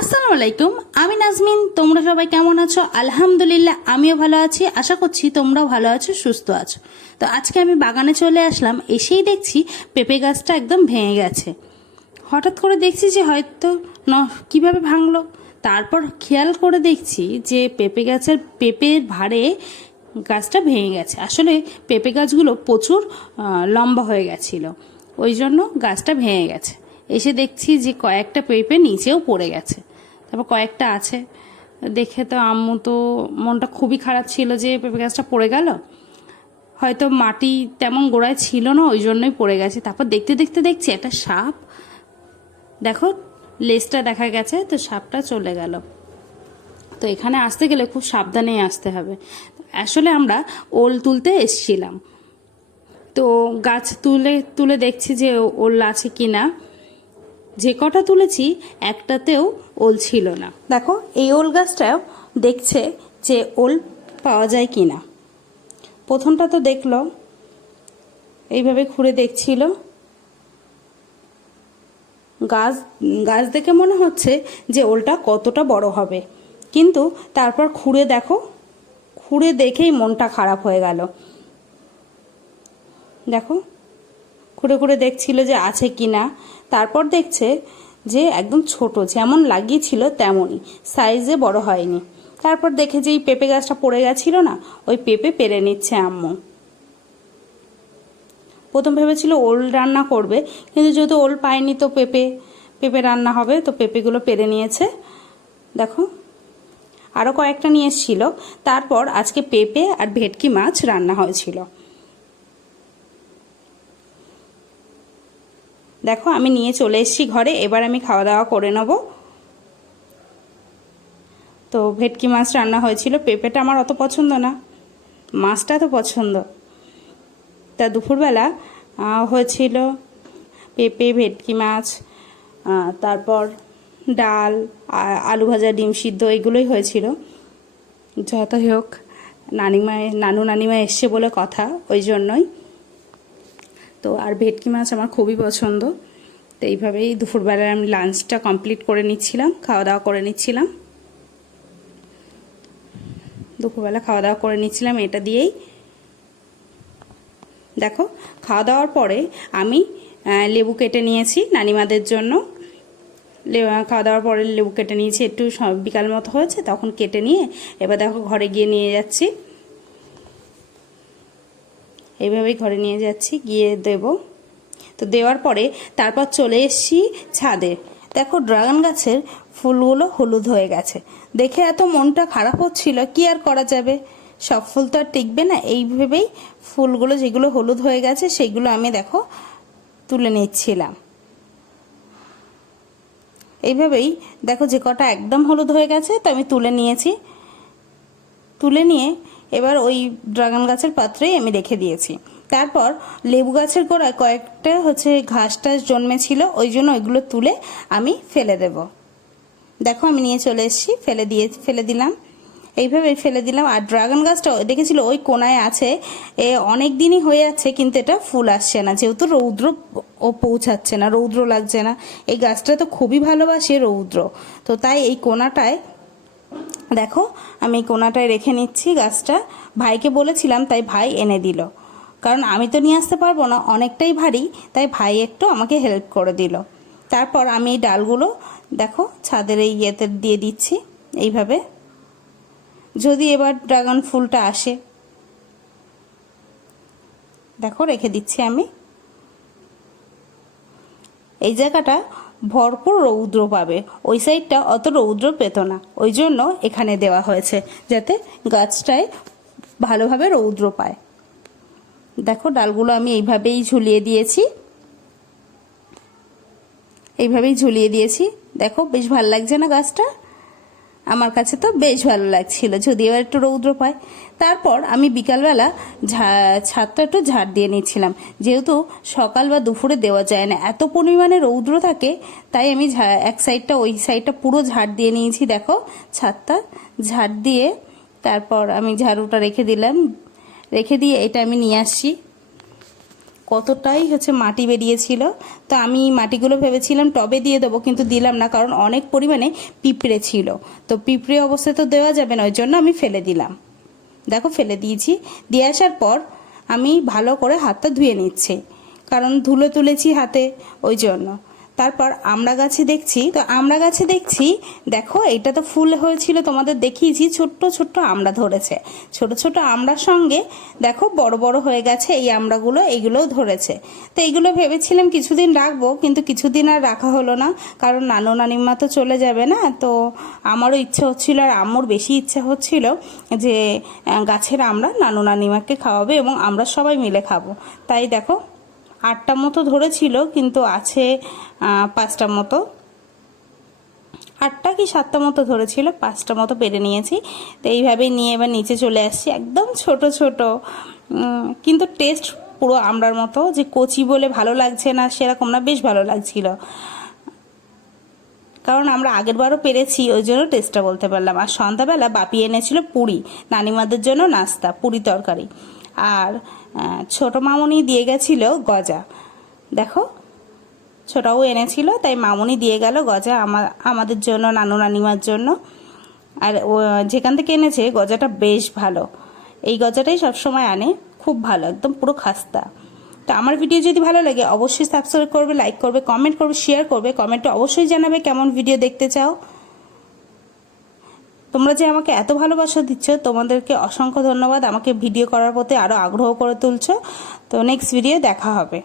আসসালামু আলাইকুম, আমি নাজমিন। তোমরা সবাই কেমন আছো? আলহামদুলিল্লাহ আমিও ভালো আছি। আশা করছি তোমরাও ভালো আছো, সুস্থ আছো। তো আজকে আমি বাগানে চলে আসলাম। এসেই দেখছি পেঁপে গাছটা একদম ভেঙে গেছে। হঠাৎ করে দেখছি যে হয়তো কিভাবে ভাঙলো। তারপর খেয়াল করে দেখছি যে পেঁপে গাছের পেঁপের ভারে গাছটা ভেঙে গেছে। আসলে পেঁপে গাছগুলো প্রচুর লম্বা হয়ে গেছিল, ওই জন্য গাছটা ভেঙে গেছে। এসে দেখছি যে কয়েকটা পেঁপে নিচেও পড়ে গেছে, তারপর কয়েকটা আছে। দেখে তো আম্মু তো মনটা খুবই খারাপ ছিল যে পেঁপে গাছটা পড়ে গেল, হয়তো মাটি তেমন গোড়ায় ছিল না, ওই জন্যই পড়ে গেছে। তারপর দেখতে দেখতে দেখছি একটা সাপ, দেখো লেজটা দেখা গেছে, তো সাপটা চলে গেল। তো এখানে আসতে গেলে খুব সাবধানেই আসতে হবে। আসলে আমরা ওল তুলতে এসছিলাম, তো গাছ তুলে তুলে দেখছি যে ওল আছে কিনা। যে কটা তুলেছি একটাতেও ওল ছিল না। দেখো এই ওল গাছটাও দেখছে যে ওল পাওয়া যায় কিনা। প্রথমটা তো দেখলো, এইভাবে ঘুরে দেখছিল। গাছ গাছ দেখে মনে হচ্ছে যে ওলটা কতটা বড় হবে, কিন্তু তারপর খুঁড়ে দেখো, খুঁড়ে দেখেই মনটা খারাপ হয়ে গেল। দেখো খুঁড়ে খুঁড়ে দেখছিল যে আছে কিনা, তারপর দেখছে যে একদম ছোট, যেমন লাগিয়েছিল তেমনই, সাইজে বড় হয়নি। তারপর দেখে যে এই পেঁপে গাছটা পড়ে গেছিল না, ওই পেঁপে পেরে নিচ্ছে আম্মু। প্রথম ভেবেছিল ওল রান্না করবে, কিন্তু যেহেতু ওল পায়নি তো পেঁপে রান্না হবে, তো পেঁপেগুলো পেরে নিয়েছে। দেখো আরও কয়েকটা নিয়ে এসেছিল। তারপর আজকে পেঁপে আর ভেটকি মাছ রান্না হয়েছিল। দেখো আমি নিয়ে চলে এসেছি ঘরে, এবার আমি খাওয়া দাওয়া করে নেব। তো ভেটকি মাছ রান্না হয়েছিল। পেঁপেটা আমার অত পছন্দ না, মাছটা তো পছন্দ। তা দুপুরবেলা হয়েছিল পেঁপে, ভেটকি মাছ, তারপর ডাল, আলু ভাজা, ডিম সিদ্ধ, এগুলোই হয়েছিল। যতই হোক নানিমা এসছে বলে কথা, ওই জন্যই। তো আর ভেটকি মাছ আমার খুবই পছন্দ। তো এইভাবেই দুপুরবেলায় আমি লাঞ্চটা কমপ্লিট করে নিচ্ছিলাম, খাওয়া দাওয়া করে নিচ্ছিলাম। দুপুরবেলা খাওয়া দাওয়া করে নিচ্ছিলাম এটা দিয়েই। দেখো খাওয়া দাওয়ার পরে আমি লেবু কেটে নিয়েছি নানিমাদের জন্য। খাওয়া দাওয়ার পরে লেবু কেটে নিয়েছি, একটু বিকাল মতো হয়েছে তখন কেটে নিয়ে এবার দেখো ঘরে গিয়ে নিয়ে যাচ্ছি। এইভাবেই ঘরে নিয়ে যাচ্ছি, গিয়ে দেব। তো দেওয়ার পরে তারপর চলে এসেছি ছাদে। দেখো ড্রাগন গাছের ফুলগুলো হলুদ হয়ে গেছে, দেখে এত মনটা খারাপ হচ্ছিল। কি আর করা যাবে, সব ফুল তো আর টিকবে না। এই ভেবেই ফুলগুলো যেগুলো হলুদ হয়ে গেছে সেগুলো আমি দেখো তুলে নিচ্ছিলাম। এইভাবেই দেখো যে কটা একদম হলুদ হয়ে গেছে তো আমি তুলে নিয়েছি। তুলে নিয়ে এবার ওই ড্রাগন গাছের পাত্রেই আমি রেখে দিয়েছি। তারপর লেবু গাছের গোড়ায় কয়েকটা ঘাস টাস জন্মেছিল, ওই জন্য ওইগুলো তুলে আমি ফেলে দেব। দেখো আমি নিয়ে চলে এসেছি, ফেলে দিলাম। এইভাবে ফেলে দিলাম। আর ড্রাগন গাছটা দেখেছিল ওই কোনায় আছে, অনেক দিনই হয়ে যাচ্ছে, কিন্তু এটা ফুল আসছে না, যেহেতু রৌদ্র পৌঁছাচ্ছে না, রৌদ্র লাগছে না। এই গাছটা তো খুবই ভালোবাসে রৌদ্র, তো তাই এই কোনাটায় দেখো আমি এই কোনাটায় রেখে নিচ্ছি গাছটা। ভাইকে বলেছিলাম, তাই ভাই এনে দিল, কারণ আমি তো নিয়ে আসতে পারবো না, অনেকটাই ভারী, তাই ভাই একটু আমাকে হেল্প করে দিল। তারপর আমি এই ডালগুলো দেখো ছাদের এই ইয়েতে দিয়ে দিচ্ছি এইভাবে, যদি এবার ড্রাগন ফুলটা আসে। দেখো রেখে দিচ্ছি আমি। এই জায়গাটা ভরপুর রৌদ্র পাবে, ওই সাইডটা অত রৌদ্র পেত না, ওই জন্য এখানে দেওয়া হয়েছে যাতে গাছটায় ভালোভাবে রৌদ্র পায়। দেখো ডালগুলো আমি এইভাবেই ঝুলিয়ে দিয়েছি, দেখো বেশ ভালো লাগছে না গাছটা? আমার কাছে তো বেশ ভালো লাগছিল, যদি এবার একটু রৌদ্র পায়। তারপর আমি বিকালবেলা ছাদটা একটু ঝাড় দিয়ে নিচ্ছিলাম, যেহেতু সকাল বা দুপুরে দেওয়া যায় না, এত পরিমাণে রৌদ্র থাকে, তাই আমি এক সাইডটা ওই সাইডটা পুরো ঝাড় দিয়ে নিয়েছি। দেখো ছাদটা ঝাড় দিয়ে তারপর আমি ঝাড়ুটা রেখে দিয়ে এটা আমি নিয়ে আসছি কতটাই হচ্ছে মাটি বেরিয়েছিল। তো আমি মাটিগুলো ভেবেছিলাম টবে দিয়ে দেবো, কিন্তু দিলাম না, কারণ অনেক পরিমাণে পিঁপড়ে ছিল। তো পিঁপড়ে অবস্থায় তো দেওয়া যাবে না, ওই জন্য আমি ফেলে দিলাম। দেখো ফেলে দিয়েছি। দিয়ে আসার পর আমি ভালো করে হাতটা ধুয়ে নিচ্ছি, কারণ ধুলো তুলেছি হাতে, ওই জন্য। তারপর আমড়া গাছে দেখছি, তো আমড়া গাছে দেখছি, দেখো এটা তো ফুল হয়েছিল, তোমাদের দেখিয়েছি, ছোট্ট ছোট্ট আমড়া ধরেছে। ছোট ছোট আমড়ার সঙ্গে দেখো বড় বড় হয়ে গেছে এই আমড়াগুলো, এইগুলোও ধরেছে। তো এইগুলো ভেবেছিলাম কিছুদিন রাখবো, কিন্তু কিছুদিন আর রাখা হলো না, কারণ নানু নানিমা তো চলে যাবে না। তো আমারও ইচ্ছা হচ্ছিল, আর আম্মুর বেশি ইচ্ছা হচ্ছিল যে গাছের আমড়া নানু নানিমাকে খাওয়াবে এবং আমরা সবাই মিলে খাবো। তাই দেখো 8টা মতো ধরেছিল, কিন্তু আছে 5টা মতো, 8টা কি 7টা মতো ধরেছিল, 5টা মতো পেরে নিয়েছি। তো এইভাবেই নিয়ে এবার নিচে চলে আসছি, একদম ছোট ছোট, কিন্তু টেস্ট পুরো আমড়ার মতো। যে কচি বলে ভালো লাগছে না সেরকম না, বেশ ভালো লাগছিল, কারণ আমরা আগের বারও পেরেছি, ওই জন্য টেস্টটা বলতে পারলাম। আর সন্ধ্যাবেলা বাপি এনেছিল পুরি, নানিমাদের জন্য নাস্তা, পুরি তরকারি। আর ছোট মামুনি দিয়ে গেছিল গজা, দেখো ছোটাও এনেছিল, তাই মামুনি দিয়ে গেল গজা আমাদের জন্য, নানু নানিমার জন্য। আর যেখান থেকে এনেছে গজাটা বেশ ভালো, এই গজাটাই সবসময় আনে, খুব ভালো, একদম পুরো খাস্তা। তো আমার ভিডিও যদি ভালো লাগে অবশ্যই সাবস্ক্রাইব করবে, লাইক করবে, কমেন্ট করবে, শেয়ার করবে। কমেন্টে অবশ্যই জানাবে কেমন ভিডিও দেখতে চাও। তোমরা যে আমাকে এত ভালোবাসা দিচ্ছ, তোমাদেরকে অসংখ্য ধন্যবাদ। আমাকে ভিডিও করার প্রতি আরও আগ্রহ করে তুলছো। তো নেক্সট ভিডিও দেখা হবে।